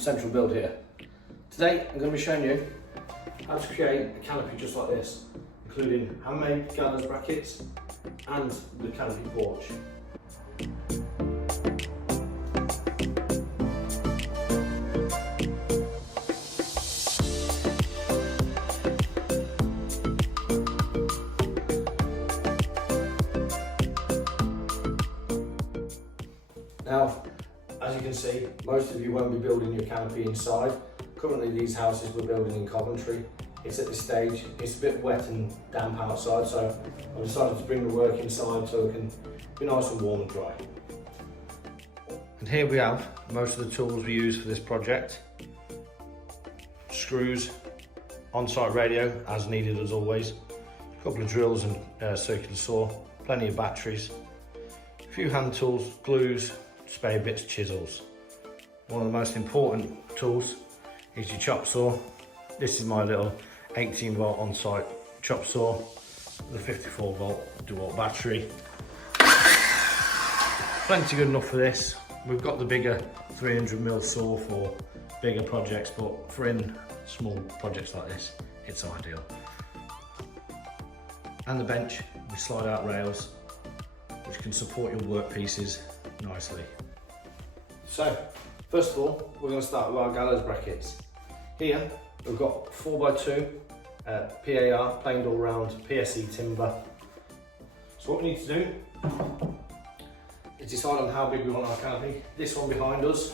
Central Build here. Today I'm going to be showing you how to create a canopy just like this, including handmade gallows brackets and the canopy porch. Now, as you can see, most of you won't be building your canopy inside. Currently these houses we're building in Coventry. It's at this stage, it's a bit wet and damp outside, so I've decided to bring the work inside so it can be nice and warm and dry. And here we have most of the tools we use for this project. Screws, on-site radio as needed as always, a couple of drills and circular saw, plenty of batteries, a few hand tools, glues, spare bits, chisels. One of the most important tools is your chop saw. This is my little 18 volt on-site chop saw with a 54 volt dual battery. Plenty good enough for this. We've got the bigger 300mm saw for bigger projects, but for in small projects like this, it's ideal. And the bench with slide out rails, which can support your workpieces nicely. So, first of all, we're going to start with our gallows brackets. Here, we've got 4x2 PAR, planed all round PSE timber. So what we need to do is decide on how big we want our canopy. This one behind us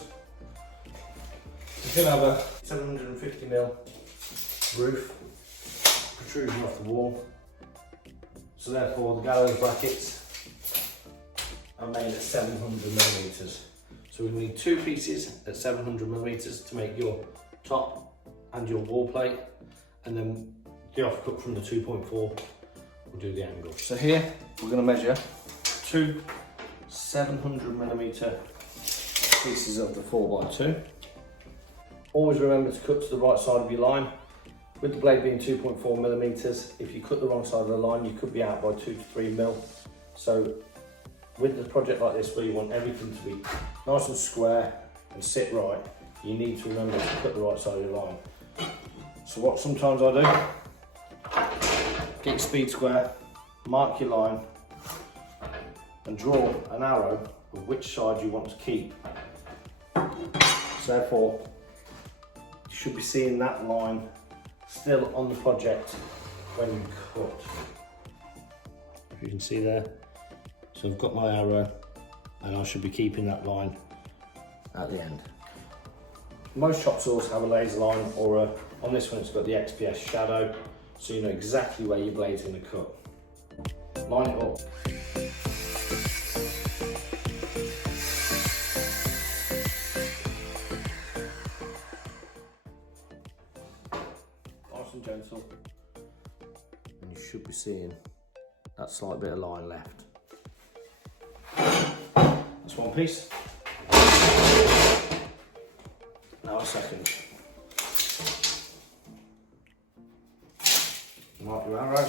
is going to have a 750mm roof protrusion off the wall. So therefore the gallows brackets are made at 700mm. So we need two pieces at 700mm to make your top and your wall plate, and then the offcut from the 2.4 will do the angle. So here we're going to measure two 700mm pieces of the 4x2. Always remember to cut to the right side of your line. With the blade being 2.4mm, if you cut the wrong side of the line, you could be out by 2 to 3 mil. So with a project like this, where you want everything to be nice and square and sit right, you need to remember to cut the right side of your line. So what sometimes I do, get your speed square, mark your line, and draw an arrow of which side you want to keep. So therefore, you should be seeing that line still on the project when you cut. If you can see there. So I've got my arrow and I should be keeping that line at the end. Most chop saws have a laser line, or on this one it's got the XPS shadow, so you know exactly where your blade's going to cut. Line it up. Nice and gentle. And you should be seeing that slight bit of line left. That's one piece. Now a second. Mark your arrow.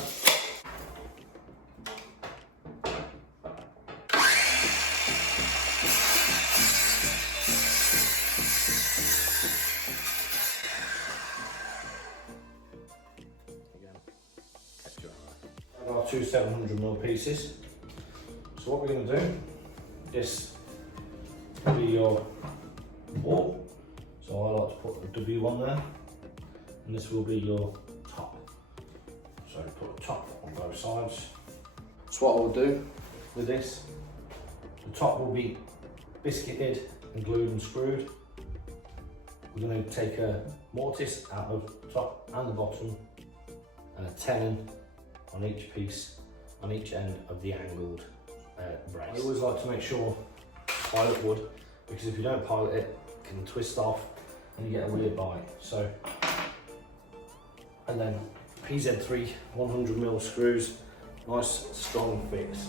Again, catch your arrow. And our two 700mm pieces. So what we're going to do, this will be your wall. So I like to put a W on there, and this will be your top. So put a top on both sides. So what I'll do with this, the top will be biscuited and glued and screwed. We're going to take a mortise out of the top and the bottom, and a tenon on each piece, on each end of the angled brace. I always like to make sure pilot wood, because if you don't pilot it, it can twist off and you get a weird bite. So, and then PZ3 100mm screws, nice strong fix.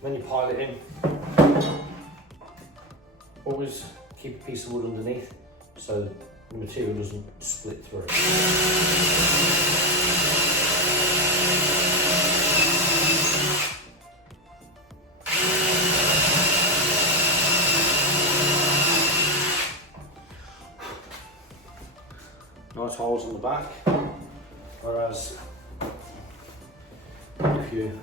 When you pile it in, always keep a piece of wood underneath so the material doesn't split through. nice holes on the back, whereas if you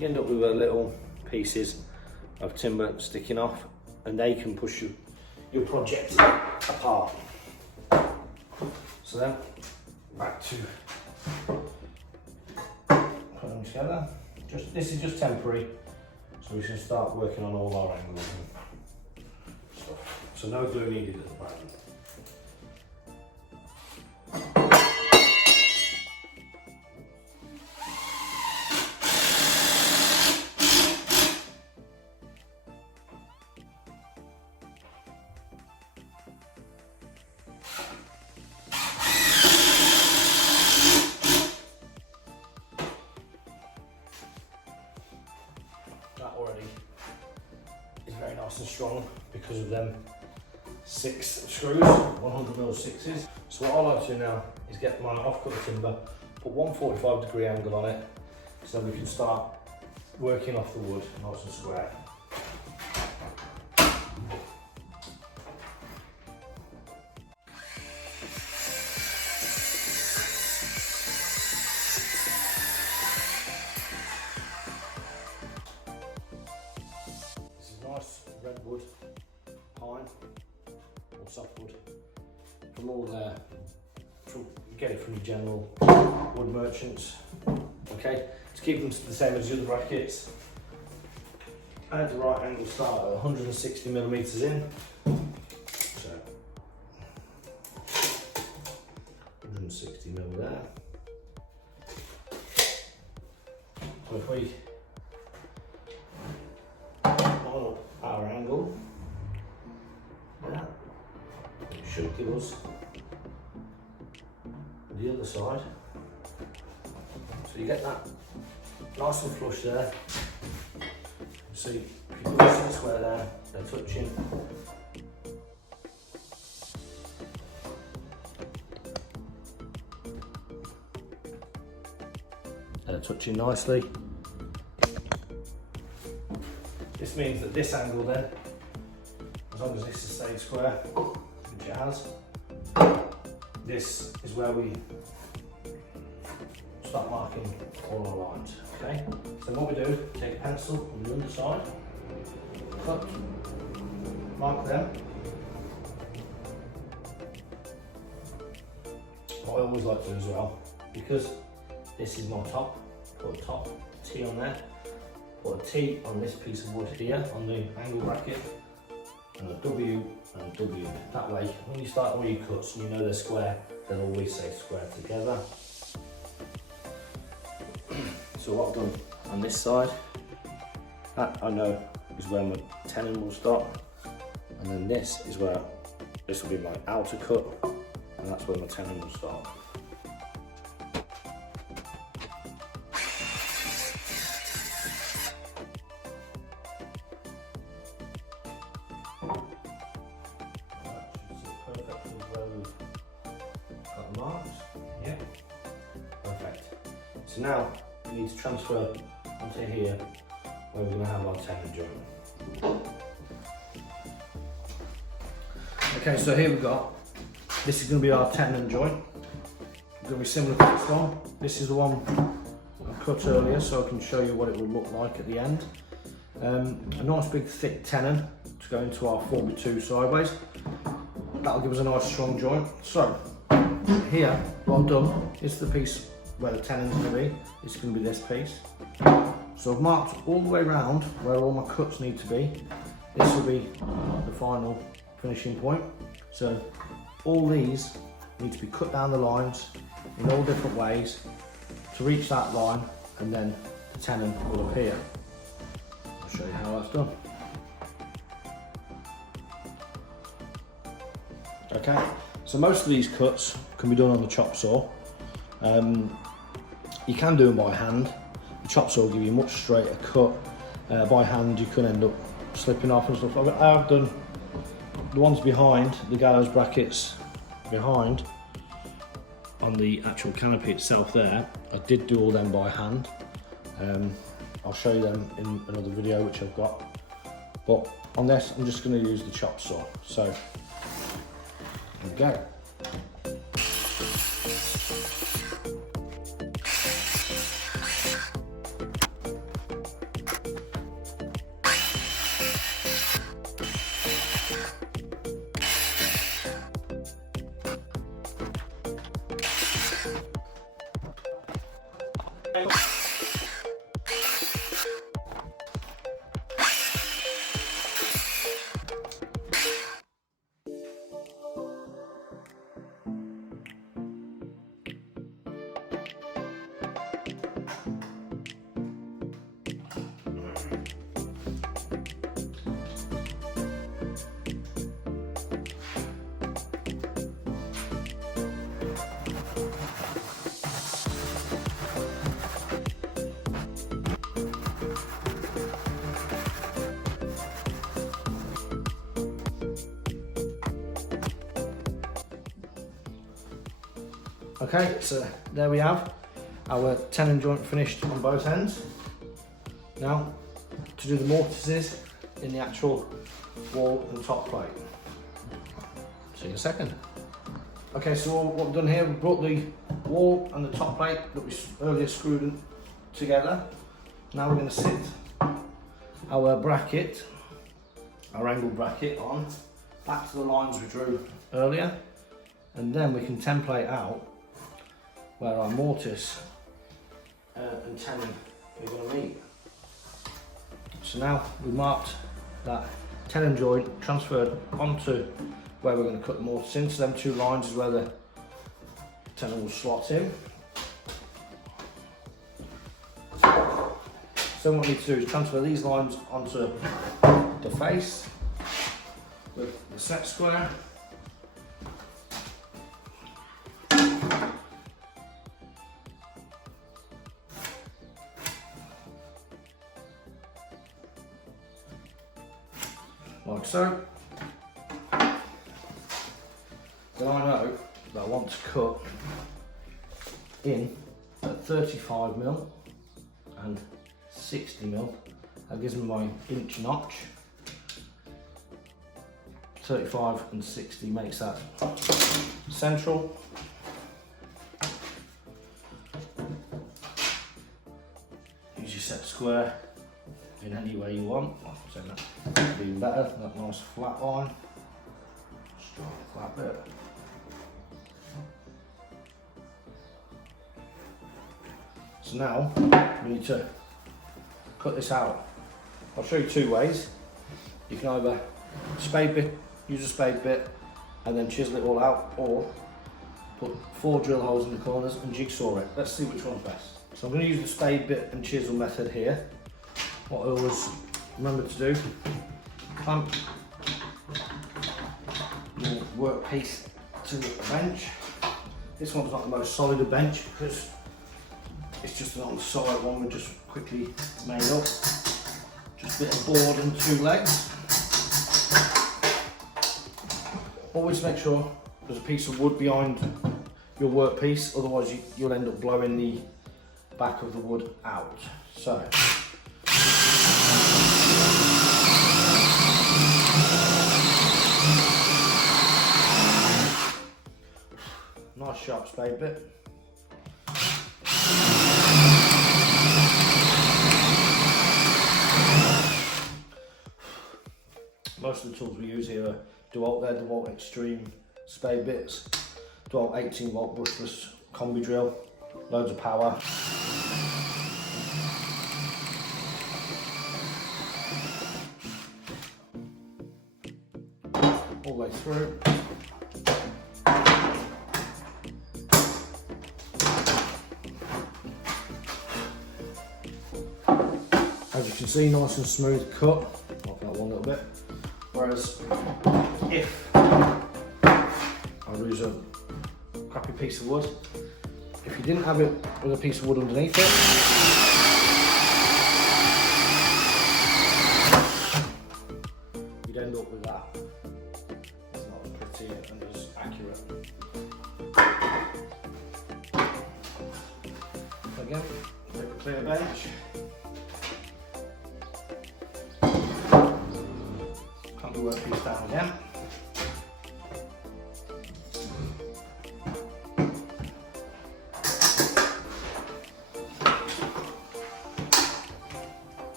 end up with little pieces of timber sticking off, and they can push your project apart. So then back to put them together. This is just temporary, so we can start working on all our angles and stuff. So no glue needed at the moment. That already is very nice and strong because of them 6 screws, 100mm 6s. So what I like to do now is get my off-cut timber, put 145-degree angle on it, so we can start working off the wood nice and square. Nice redwood, pine or softwood from all there. You get it from your general wood merchants. Okay, to keep them the same as the other brackets, I had the right angle start at 160mm in. So 160mm there. So if we our angle, it should give us the other side. So you get that nice and flush there. See, if you put the square there, they're touching. They're touching nicely. This means that this angle then, as long as this has stayed square, which it has, this is where we start marking all our lines, okay? So what we do, take a pencil on the underside, cut, mark them. What I always like to do as well, because this is my top, put a top T on there. Put a T on this piece of wood here on the angle bracket, and a W and a W. That way, when you start all your cuts and you know they're square, they'll always stay square together. So what I've done on this side, that I know is where my tenon will stop, and then this is where this will be my outer cut, and that's where my tenon will start. So now we need to transfer onto here where we're going to have our tenon joint. Okay, so here we've got, this is going to be our tenon joint. It's going to be similar to this one. This is the one I cut earlier, so I can show you what it will look like at the end. A nice big thick tenon to go into our 4x2 sideways. That'll give us a nice strong joint. So here, what I've done is the piece where the tenon's going to be, it's going to be this piece. So I've marked all the way around where all my cuts need to be. This will be the final finishing point. So all these need to be cut down the lines in all different ways to reach that line, and then the tenon will appear. I'll show you how that's done. Okay, so most of these cuts can be done on the chop saw. You can do them by hand. The chop saw will give you a much straighter cut. By hand you can end up slipping off and stuff like that. I've done the ones behind, the gallows brackets behind, on the actual canopy itself there, I did do all them by hand. I'll show you them in another video which I've got. But On this, I'm just going to use the chop saw. So, here we go. Okay, so there we have our tenon joint finished on both ends. Now, to do the mortises in the actual wall and top plate. See you in a second. Okay, so what we've done here, we've brought the wall and the top plate that we earlier screwed in together. Now we're going to sit our bracket, our angle bracket on, back to the lines we drew earlier, and then we can template out where our mortise and tenon are going to meet. So now we've marked that tenon joint transferred onto where we're going to cut the mortise in. So them two lines is where the tenon will slot in. So what we need to do is transfer these lines onto the face with the set square. Like so. Then I know that I want to cut in at 35mm and 60mm. That gives me my inch notch. 35 and 60 makes that central. Use your set square in any way you want. So that's even better, that nice flat line. Straight flat bit. So now we need to cut this out. I'll show you two ways. You can either use a spade bit and then chisel it all out, or put 4 drill holes in the corners and jigsaw it. Let's see which one's best. So I'm going to use the spade bit and chisel method here. What I always remember to do, clamp your workpiece to the bench. This one's not the most solid of bench because it's just an on the side one we just quickly made up. Just a bit of board and 2 legs. Always make sure there's a piece of wood behind your workpiece, otherwise you'll end up blowing the back of the wood out. So. Nice sharp spade bit. Most of the tools we use here are DeWalt Extreme spade bits, DeWalt 18V brushless combi drill, loads of power. All the way through. As you can see, nice and smooth cut, like that one little bit. Whereas if I use a crappy piece of wood, if you didn't have it with a piece of wood underneath it, you'd end up with that. It's not as pretty and as accurate. Again, take a clear bench. workpiece down again.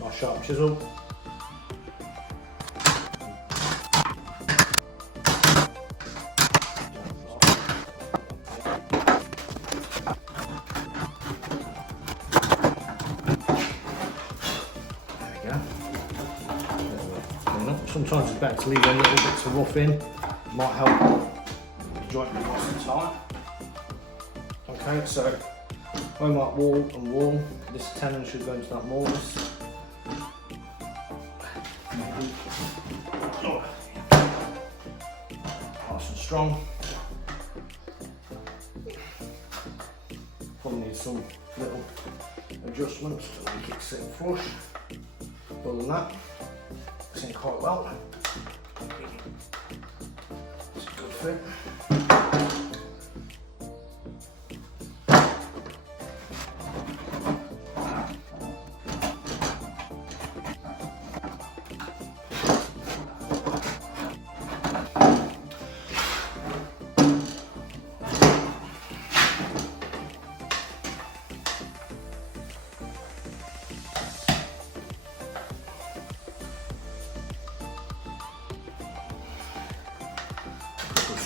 Nice sharp chisel. Sometimes it's better to leave a little bit to rough in, might help the joint be nice and tight. Okay, so home up wall and wall, this tenon should go into that mortise. Oh. Nice and strong. Probably need some little adjustments to make it sit flush. Other than that, it's in quite well. It's a good fit.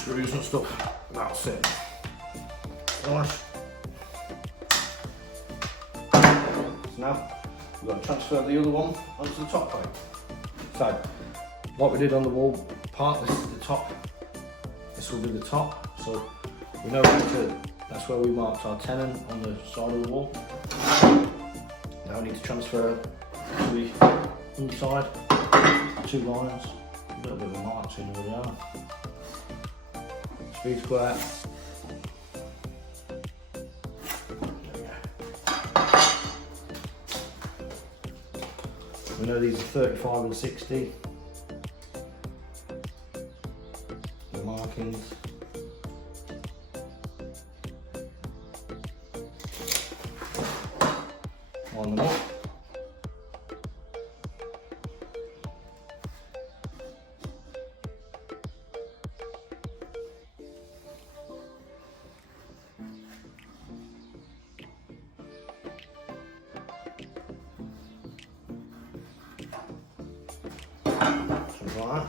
Screws and stuff, that's it. Nice. So now we're going to transfer the other one onto the top plate. So, like we did on the wall part, this is the top, this will be the top. So we know that's where we marked our tenon on the side of the wall. Now we need to transfer to the inside, 2 lines, a little bit of a mark so you know where they are. Speed square. We know these are 35 and 60. The markings. Line them up. Like that.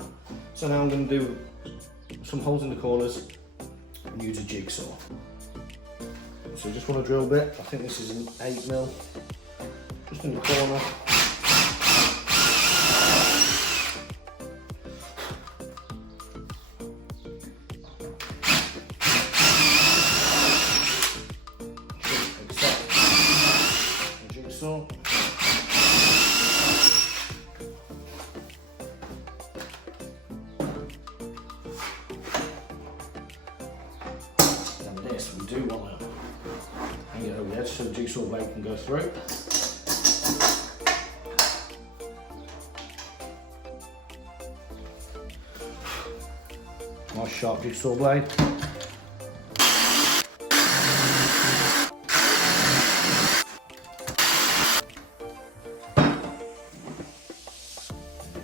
So now I'm going to do some holes in the corners and use a jigsaw. So just want to drill a bit. I think this is an 8mm, just in the corner. Accept a jigsaw. We do want to hang it over the edge so the jigsaw blade can go through. Nice sharp jigsaw blade.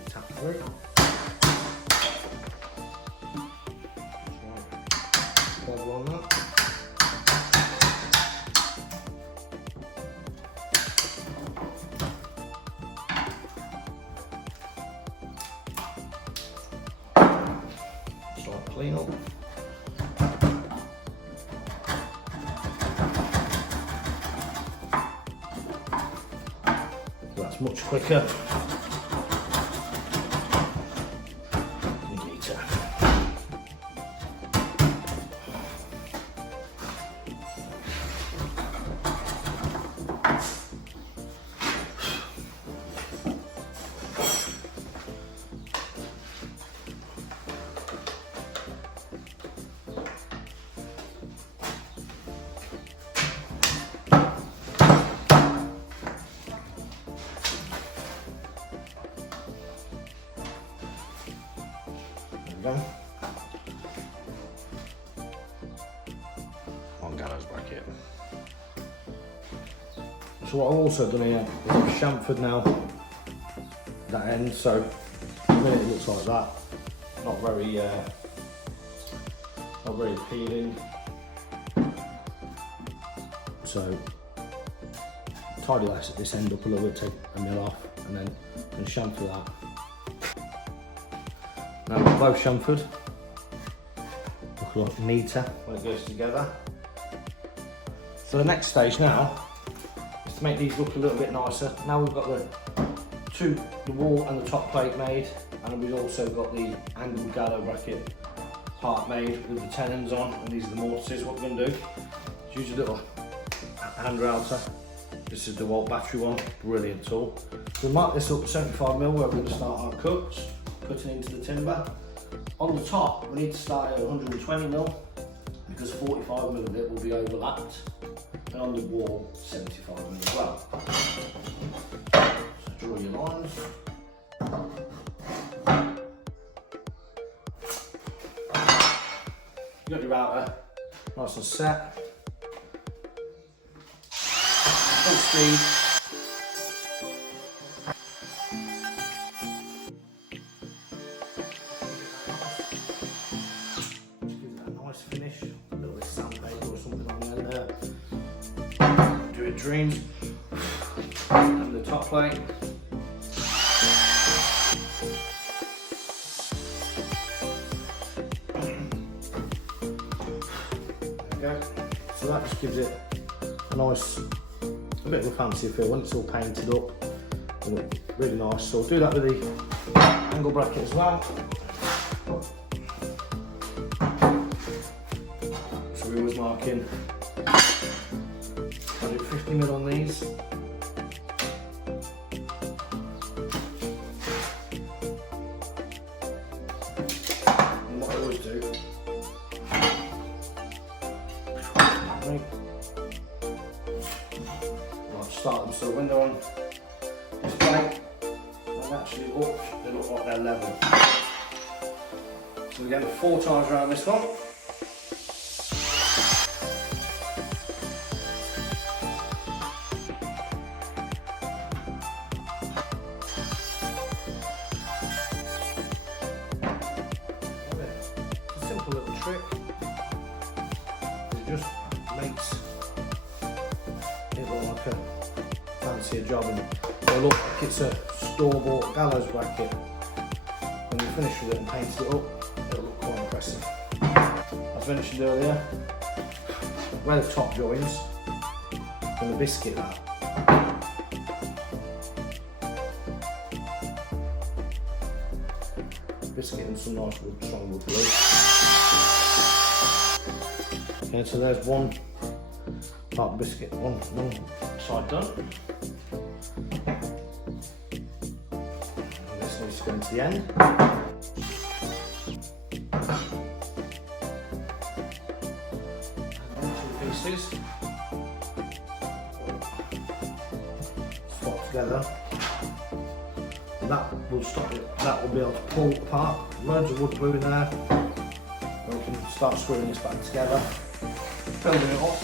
Tap through. Level on that. Clean up. That's much quicker. On Gallows Bracket. So what I've also done here is I've chamfered now that end, so at the minute it looks like that. Not very appealing. So tidy this end up a little bit, take a nil off, and then chamfer that. Now we're both chamfered. Look a lot neater when it goes together. So the next stage now is to make these look a little bit nicer. Now we've got the wall and the top plate made, and we've also got the angled gallows bracket part made with the tenons on, and these are the mortises. What we're going to do is use a little hand router. This is the DeWalt battery one, brilliant tool. We'll mark this up to 75mm where we're going to start our cuts, cutting into the timber. On the top we need to start at 120mm because 45mm of it will be overlapped, and on the wall 75mm as well. So draw your lines. You've got your router nice and set. Full speed. Just gives it a nice finish. A little bit of sandpaper or something on the end there. Do it dreams. And the top plate. So that just gives it a nice, a bit of a fancier feel when it's all painted up. And look really nice. So I'll do that with the angle bracket as well. So we was marking, I'll do 50mm on these. And what I always do, I'll start them so when they're on this plate, they're actually up, they look like they're level. So we're going 4 times around this one. It's a simple little trick. It just makes it look like a fancier job, and it'll look like it's a store-bought gallows bracket. When you finish with it and paint it up, it'll look quite impressive. As mentioned earlier, where the top joins, I'm going to biscuit that. Biscuit and some nice wood, strong wood glue. Okay, so there's one part of the biscuit, one side done. And this needs to go into the end. And 2 pieces. Swap together. And that will stop it. That will be able to pull apart. Loads of wood glue in there. And we can start screwing this back together. Building it up.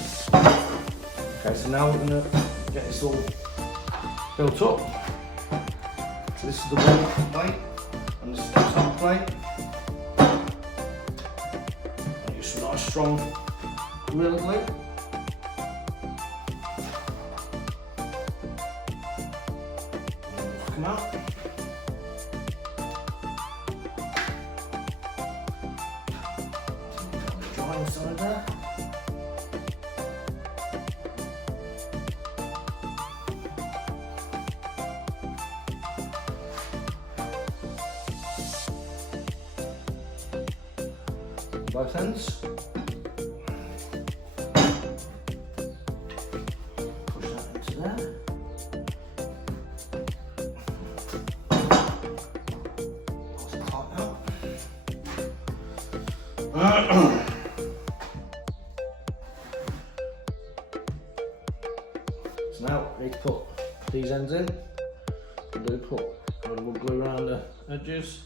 Okay, so now we're going to get this all built up. So this is the wall plate, and this is the top plate. I'll use some nice strong Gorilla Glue. Come out. Dry inside there. Both ends. Push that into there. Pass it tight out. So now we need to put these ends in. We do put a little glue around the edges.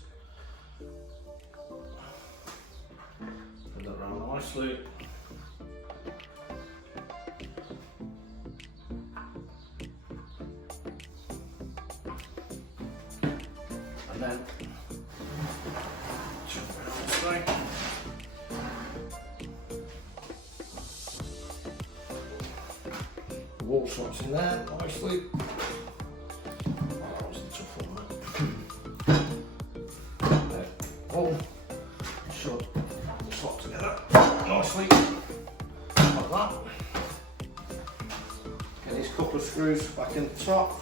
Put that around nicely. then chop it on this way. The wall slots in there nicely. That was the tough one, there. Wall should slot together nicely like that. Get these couple of screws back in the top.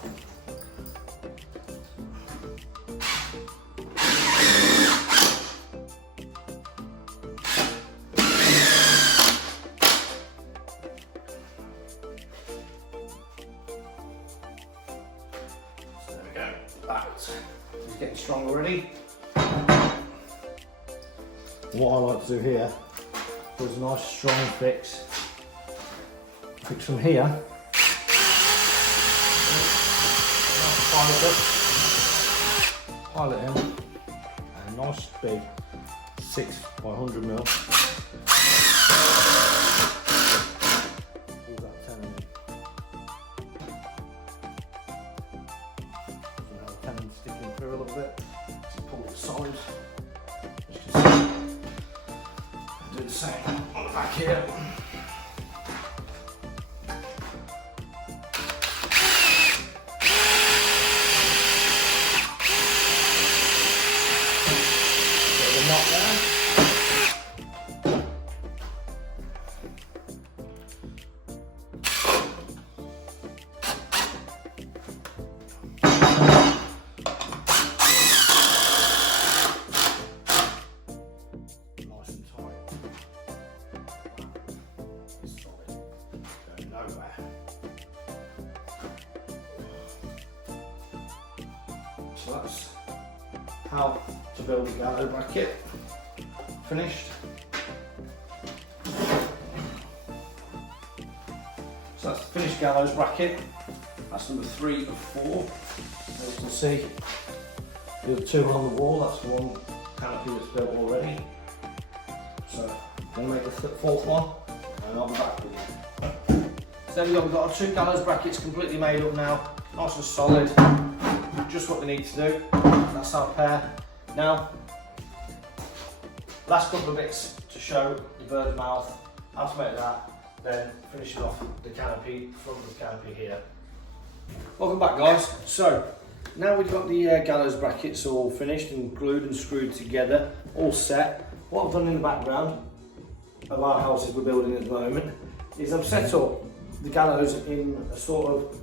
It's getting strong already. What I like to do here is a nice strong fix. Fix from here. Pile it in. A nice big 6 by 100 mil. Pull that tenon in. Tenon sticking through a little bit. Just pull it solid. As you can see, do the same on the back here. Get the knot there. So that's how to build a gallows bracket. Finished. So that's the finished gallows bracket. That's number 3 of 4. As you can see, the other 2 on the wall. That's one canopy that's built already. So I'm going to make the 4th one, and I'll be back with you. So there we go. We've got our 2 gallows brackets completely made up now, nice and solid. Just what we need to do. That's our pair. Now, last couple of bits to show the bird mouth, how to make that, then finish it off the canopy, front of the canopy here. Welcome back, guys. So, now we've got the gallows brackets all finished and glued and screwed together, all set. What I've done in the background of our houses we're building at the moment is I've set up the gallows in a sort of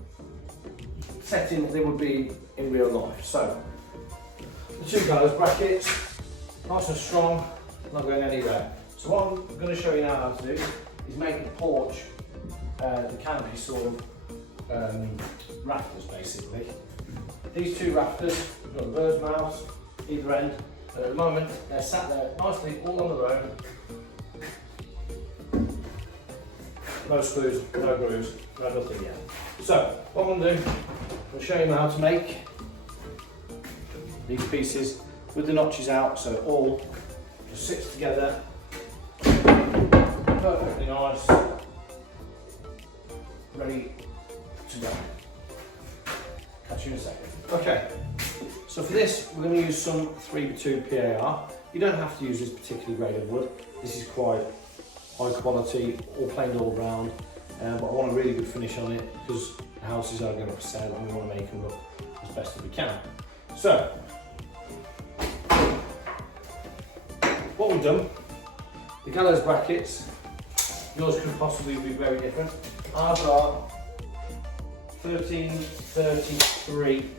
setting they would be in real life. So the 2 gallows brackets, nice and strong, not going anywhere. So what I'm going to show you now how to do is make the porch, the canopy sort of rafters basically. These 2 rafters, we've got a bird's mouth either end, but at the moment they're sat there nicely all on their own. No screws, no grooves, no nothing yet. So what I'm going to do, I'll show you how to make these pieces with the notches out so it all just sits together perfectly nice, ready to go. Catch you in a second. Okay, so for this we're going to use some 3x2 PAR. You don't have to use this particular grade of wood. This is quite high quality, all planed all round, but I want a really good finish on it because the houses are going up for sale and we want to make them look as best as we can. So, what we've done, the gallows brackets, yours could possibly be very different. Ours are 1333,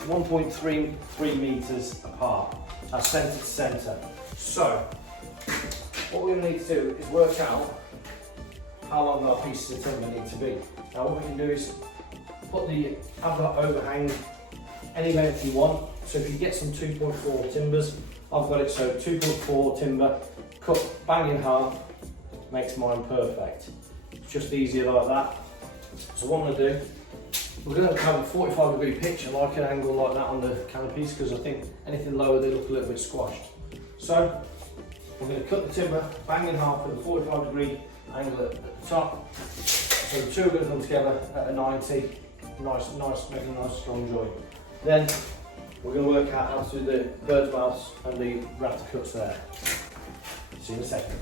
1.33 metres apart, that's centre to centre. So, what we're going to need to do is work out how long our pieces of timber need to be. Now what we can do is have that overhang any length you want. So if you get some 2.4 timbers, I've got it so 2.4 timber, cut bang in half, makes mine perfect. It's just easier like that. So what I'm going to do, we're going to have a 45-degree pitch. I like an angle like that on the canopies because I think anything lower they look a little bit squashed. So we're going to cut the timber bang in half with a 45-degree angle at the top. So the 2 are going to come together at a 90, nice, making a nice strong joint. Then we're going to work out how to do the bird's mouths and the rafter cuts there. See you in a second.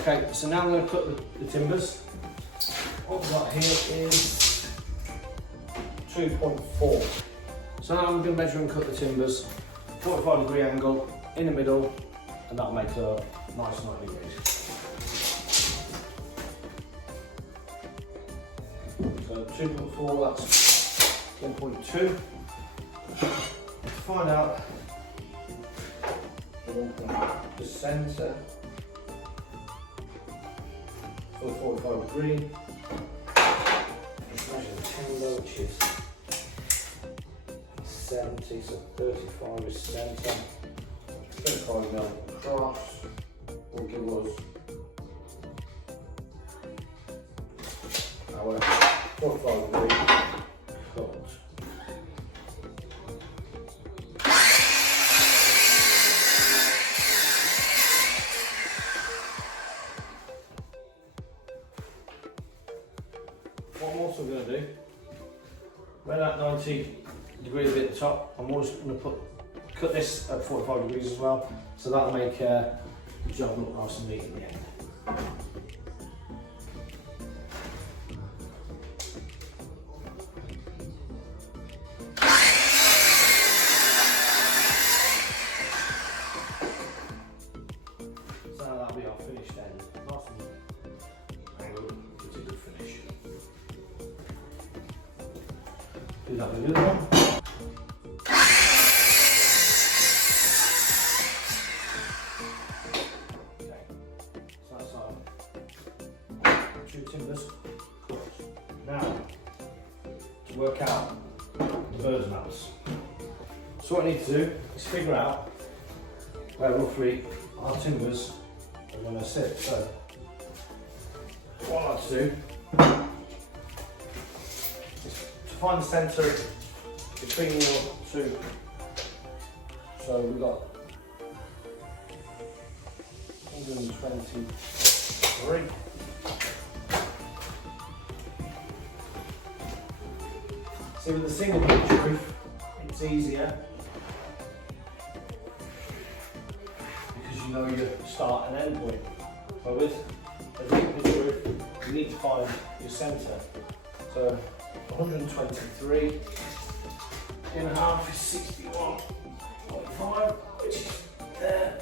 Okay, so now I'm going to cut the timbers. What we've got here is 2.4. So now I'm going to measure and cut the timbers, 45-degree angle in the middle, and that'll make a nice 90 degrees. So 2.4, that's 1.2. To find out the centre for the 45 degree, just measure the timber, which is 70, so 35 is centre, 35 mil across will give us our 45 degree cut. What I'm also going to do, where that 90 degrees at the top, I'm always going to cut this at 45 degrees as well, so that'll make the job look nice and neat at the end. So that'll be our finished end. Nice and angled, it's a good finish. Do that with the other one. Okay, so that's our 2 timbers. Now, to work out the bird's mouths. So what I need to do is figure out where roughly our timbers are going to sit. So what I like to do find the centre between your two. So we've got 123. See, with the single pitch roof, it's easier because you know your start and end point. But with a single pitch roof, you need to find your centre. So 123 and a half is 61.5, which is there.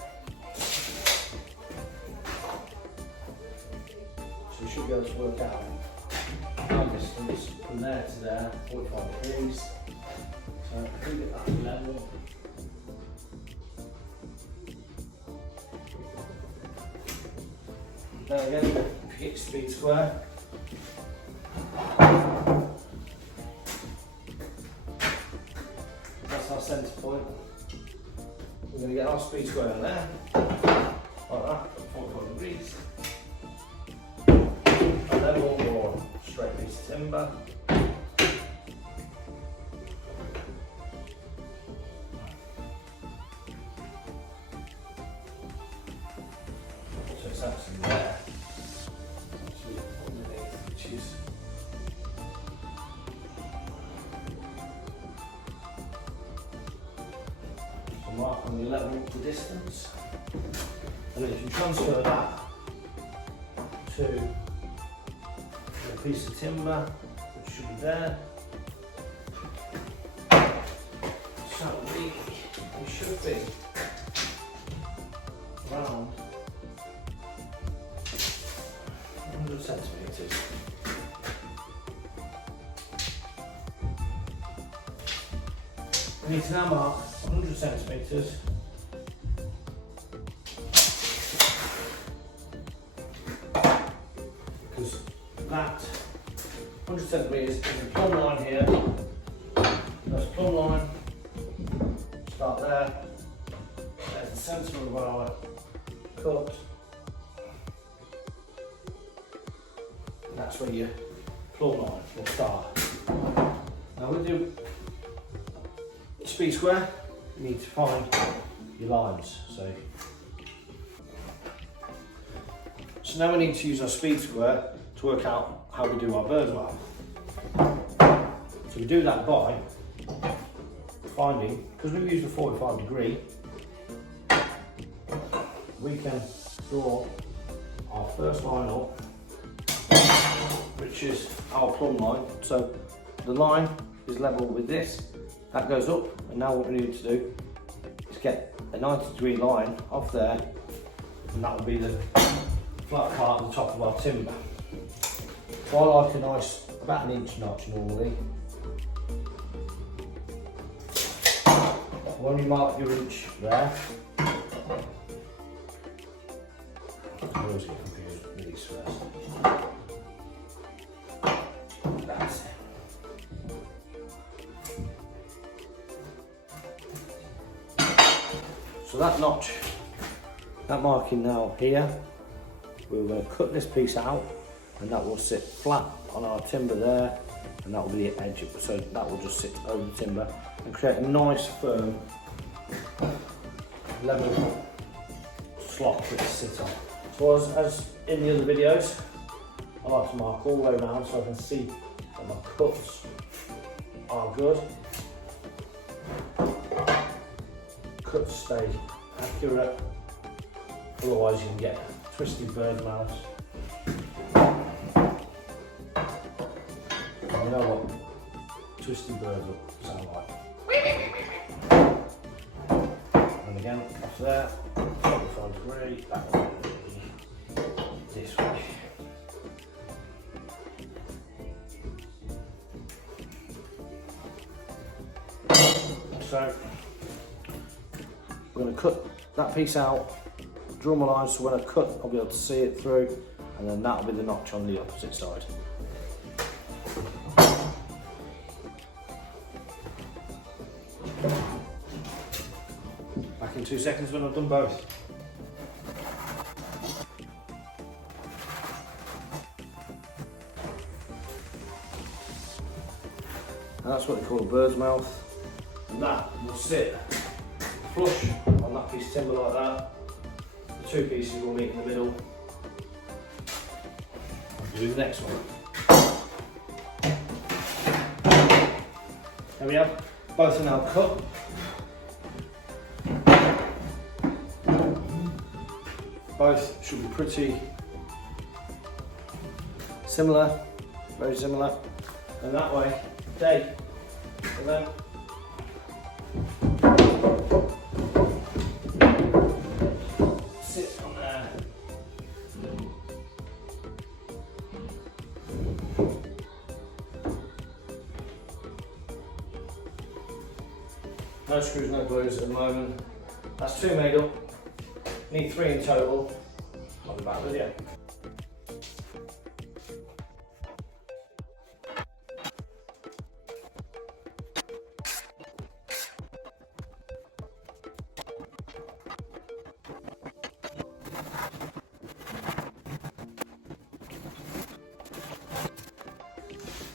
So we should be able to work out our distance from there to there, 45 degrees. So if we get that level, there again, if you hit speed square, our centre point. We're going to get our speed square in there, like that, 45 degrees. A level or straight piece of timber. So it's actually there. Actually underneath, which is mark on the level of the distance, and then you can transfer that to a piece of timber which should be there. So we should be around 100 centimetres. We need to now mark 100 centimetres because that 100 centimetres is the plumb line here. That's the plumb line. Start there. There's the centre of our cut. And that's where your plumb line will start. Now with your speed square, you need to find your lines. So now we need to use our speed square to work out how we do our bird's mouth. So we do that by finding, because we've used a 45 degree, we can draw our first line up, which is our plumb line. So the line is level with this, that goes up, and now what we need to do is get a 90-degree line off there, and that will be the flat part at the top of our timber. So I like a nice, about an inch notch normally. When you mark your inch there, I always get confused with these first. That's it. So that notch, that marking now here, we're going to cut this piece out, and that will sit flat on our timber there, and that will be the edge, so that will just sit over the timber and create a nice firm level slot for it to sit on. So as in the other videos, I like to mark all the way around so I can see that my cuts are good. Cuts stay accurate, otherwise you can get twisted bird mouths. You know what twisted birds sound like. And again, off there, 45 degree, that will be this way. So we're going to cut that piece out, draw my line so when I cut I'll be able to see it through, and then that'll be the notch on the opposite side. Back in 2 seconds when I've done both. And that's what they call a bird's mouth. And that will sit flush on that piece of timber like that. The two pieces will meet in the middle. I'll do the next one. There we have, both are now cut. Both should be pretty similar, very similar, and that way they will then sit on there. No screws, no glues at the moment. That's 2 made up. Need 3 in total. I'll be back with you.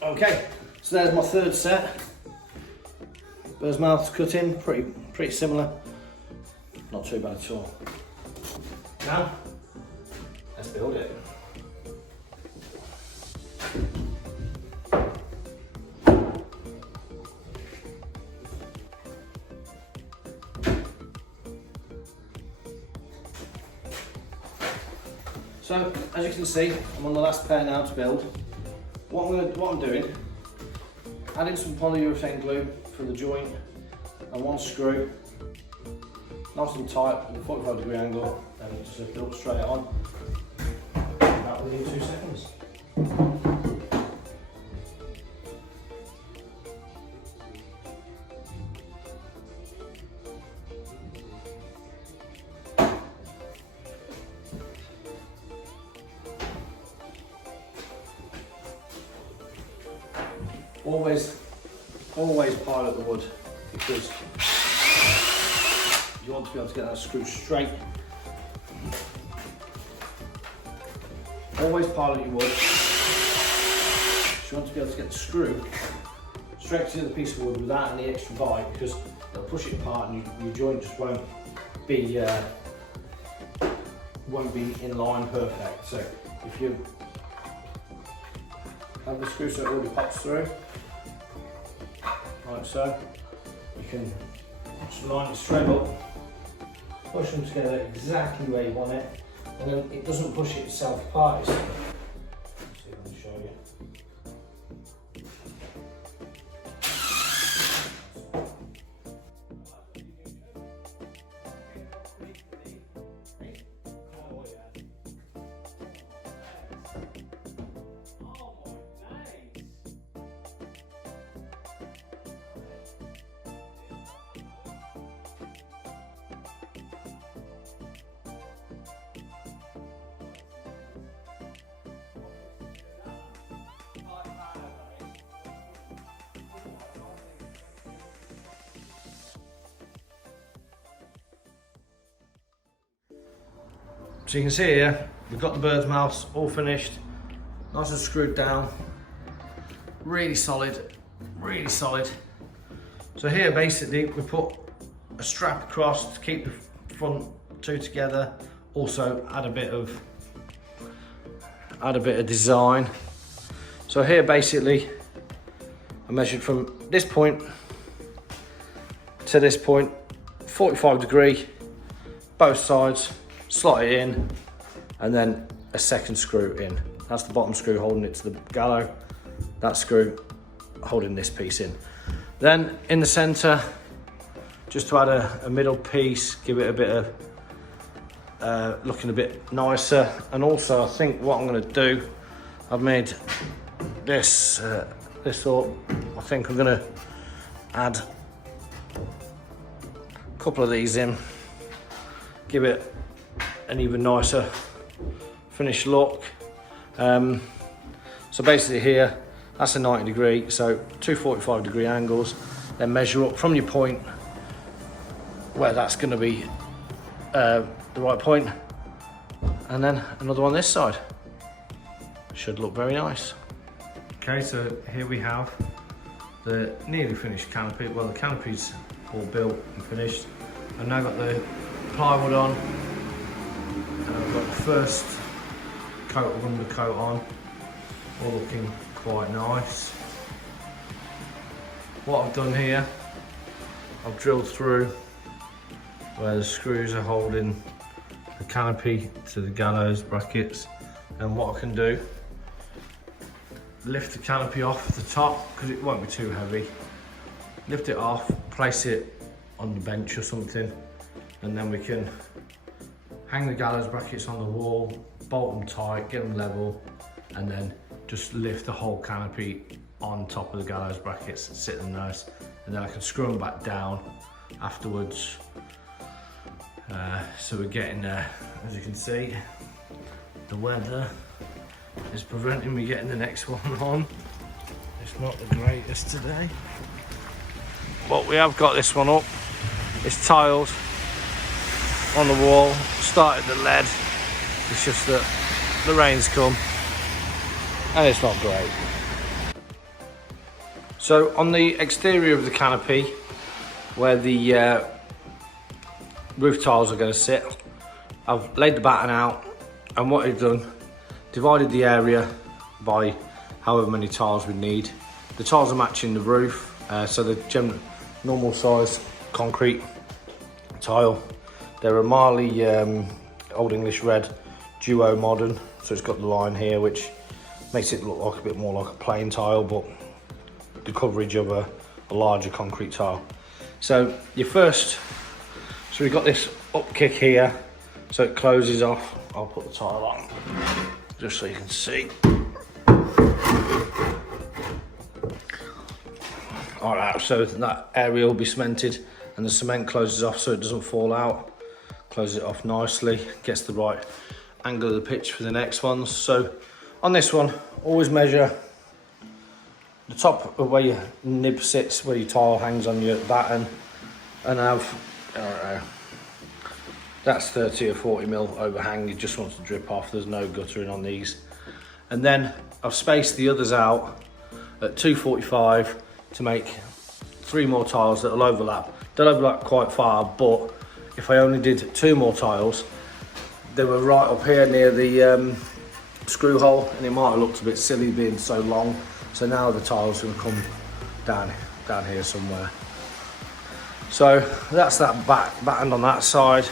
Okay, so there's my third set. Bird's mouth's cut in, pretty similar. Not too bad at all. Now, let's build it. So, as you can see, I'm on the last pair now to build. What I'm doing, adding some polyurethane glue for the joint and 1 screw, nice and tight with a 45 degree angle, and just lift it up straight on. That within 2 seconds. Always pilot the wood, because you want to be able to get that screw straight. Always pilot your wood. You want to be able to get the screw straight to the piece of wood without any extra bite, because it'll push it apart and your joint just won't be in line perfect. So if you have the screw so it already pops through, like so. You can just line it straight up, push them together exactly where you want it, and then it doesn't push itself apart. Let's see if I can show you. So you can see here, we've got the bird's mouths all finished, nice and screwed down, really solid, really solid. So here basically we put a strap across to keep the front two together, also add a bit of design. So here basically I measured from this point to this point, 45 degree, both sides. Slot it in, and then a second screw in. That's the bottom screw holding it to the gallows. That screw holding this piece in. Then in the center, just to add a middle piece, give it a bit of looking a bit nicer. And also I think what I'm going to do, I've made this this up. I think I'm going to add a couple of these in, give it an even nicer finished look. So basically here, that's a 90 degree, so two 45 degree angles, then measure up from your point where that's going to be the right point, and then another one this side. Should look very nice. Okay, so here we have the nearly finished canopy. Well, the canopy's all built and finished. I've now got the plywood on. I've got the first coat of undercoat on, all looking quite nice. What I've done here, I've drilled through where the screws are holding the canopy to the gallows brackets, and what I can do, lift the canopy off the top because it won't be too heavy, lift it off, place it on the bench or something, and then we can hang the gallows brackets on the wall, bolt them tight, get them level, and then just lift the whole canopy on top of the gallows brackets, sit them nice, and then I can screw them back down afterwards. So we're getting there. As you can see, the weather is preventing me getting the next one on. It's not the greatest today. But we have got this one up. It's tiled on the wall, started the lead. It's just that the rain's come and it's not great. So on the exterior of the canopy, where the roof tiles are going to sit, I've laid the batten out, and what I've done, divided the area by however many tiles we need. The tiles are matching the roof, so the normal size concrete tile. They're a Marley Old English Red Duo Modern, so it's got the line here which makes it look like a bit more like a plain tile, but the coverage of a larger concrete tile. So so we've got this up kick here, so it closes off. I'll put the tile on just so you can see. Alright, so that area will be cemented and the cement closes off so it doesn't fall out. Close it off nicely, gets the right angle of the pitch for the next ones. So on this one, always measure the top of where your nib sits, where your tile hangs on your batten, and have, I don't know, that's 30 or 40 mil overhang. You just want to drip off, there's no guttering on these. And then I've spaced the others out at 245 to make 3 more tiles that will overlap. They'll overlap quite far, but if I only did 2 more tiles, they were right up here near the screw hole, and it might have looked a bit silly being so long. So now the tiles are going to come down down here somewhere. So that's that batten on that side.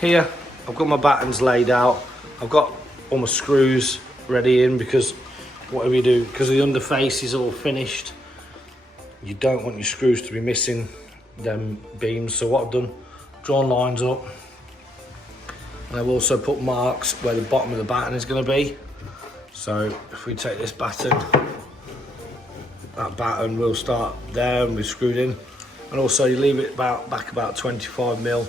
Here, I've got my battens laid out. I've got all my screws ready in, because whatever you do, because the underface is all finished, you don't want your screws to be missing them beams. So what I've done, drawn lines up, and I've also put marks where the bottom of the batten is going to be. So if we take this batten, that batten will start there and we've screwed in. And also you leave it back about 25 mil.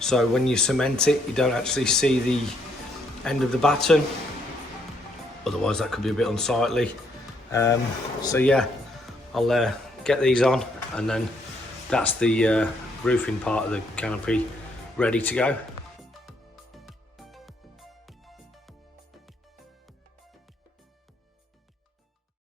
So when you cement it, you don't actually see the end of the batten. Otherwise that could be a bit unsightly. So yeah, I'll get these on, and then that's the roofing part of the canopy ready to go.